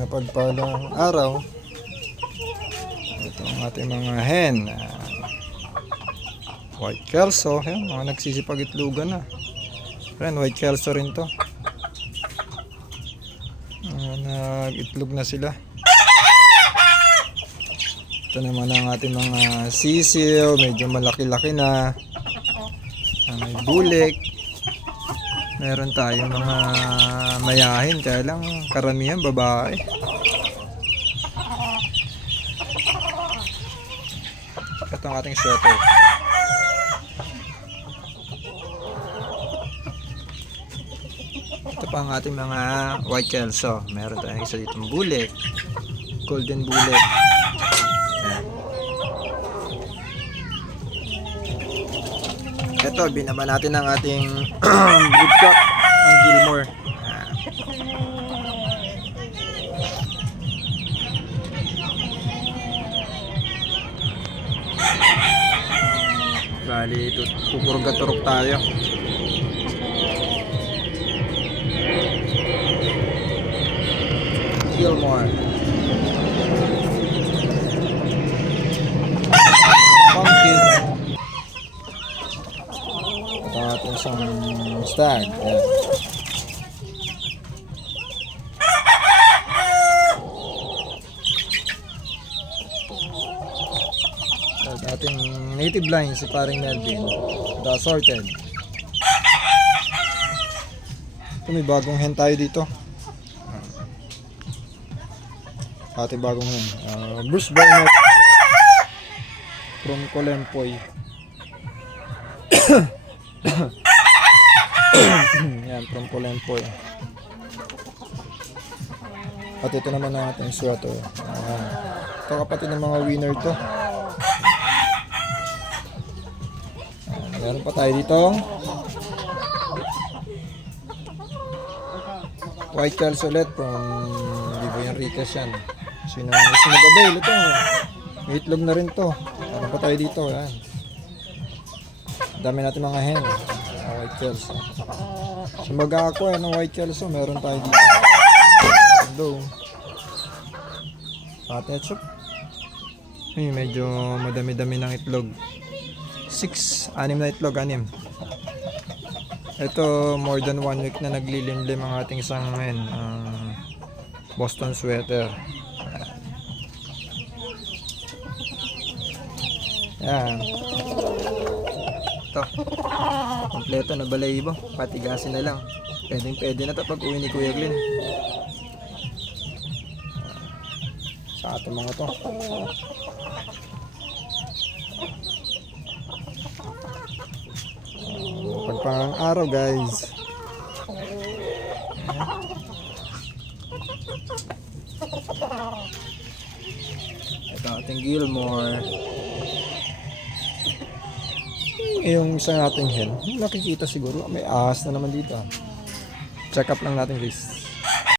Napagpalang araw. Ito ang ating mga hen. White Kelso. Yan, mga nagsisipag-itlugan na. Ayan, White Kelso rin to. Nag-itlog na sila. Ito naman ang ating mga sisiw. Medyo malaki-laki na. May bulik. Meron tayong mga mayahin. Kaya lang karamihan babae. Ito ang ating sweater. Ito pa ang ating mga White Kelso. Meron tayong isa ditong bulik. Golden bulik. Ito, binaba natin ang ating broodcock, ang Gilmore. Bali, pupurga-turok tayo. Gilmore. Pumpkin. Ito natin isang stag. Ayan. Ating native line si paring Melvin, the assorted. Ito, may bagong hen tayo dito. Ating bagong hen, Bruce Barnett from Colempoy. Yan, from Colempoy. At ito naman ang ating sweater. Ito kapatid ng mga winner to. Meron pa tayo dito White Kelso ulit from Vivo Enriquez yan. Sino gusto mag-avail ito, may itlog na rin to. Meron pa tayo dito. Yan, dami natin mga hen. White Kelso. So mag-aqua ng White Kelso, meron tayo dito. Hello Patetsup. Ay, medyo madami-dami ng itlog. 6 na itlog, 6. Ito, more than 1 week na naglilimlim ang ating isang hen, Boston sweater. Yan. Ito. Kompleto na balayibo. Patigasin na lang. Pwede na ito pag uwi ni Kuya Glenn. Sa ating mga to. Pagpang araw, guys. Ito ating Gilmore. Yung isa nating hen, nakikita siguro may ahas na naman dito. Check up lang natin, guys.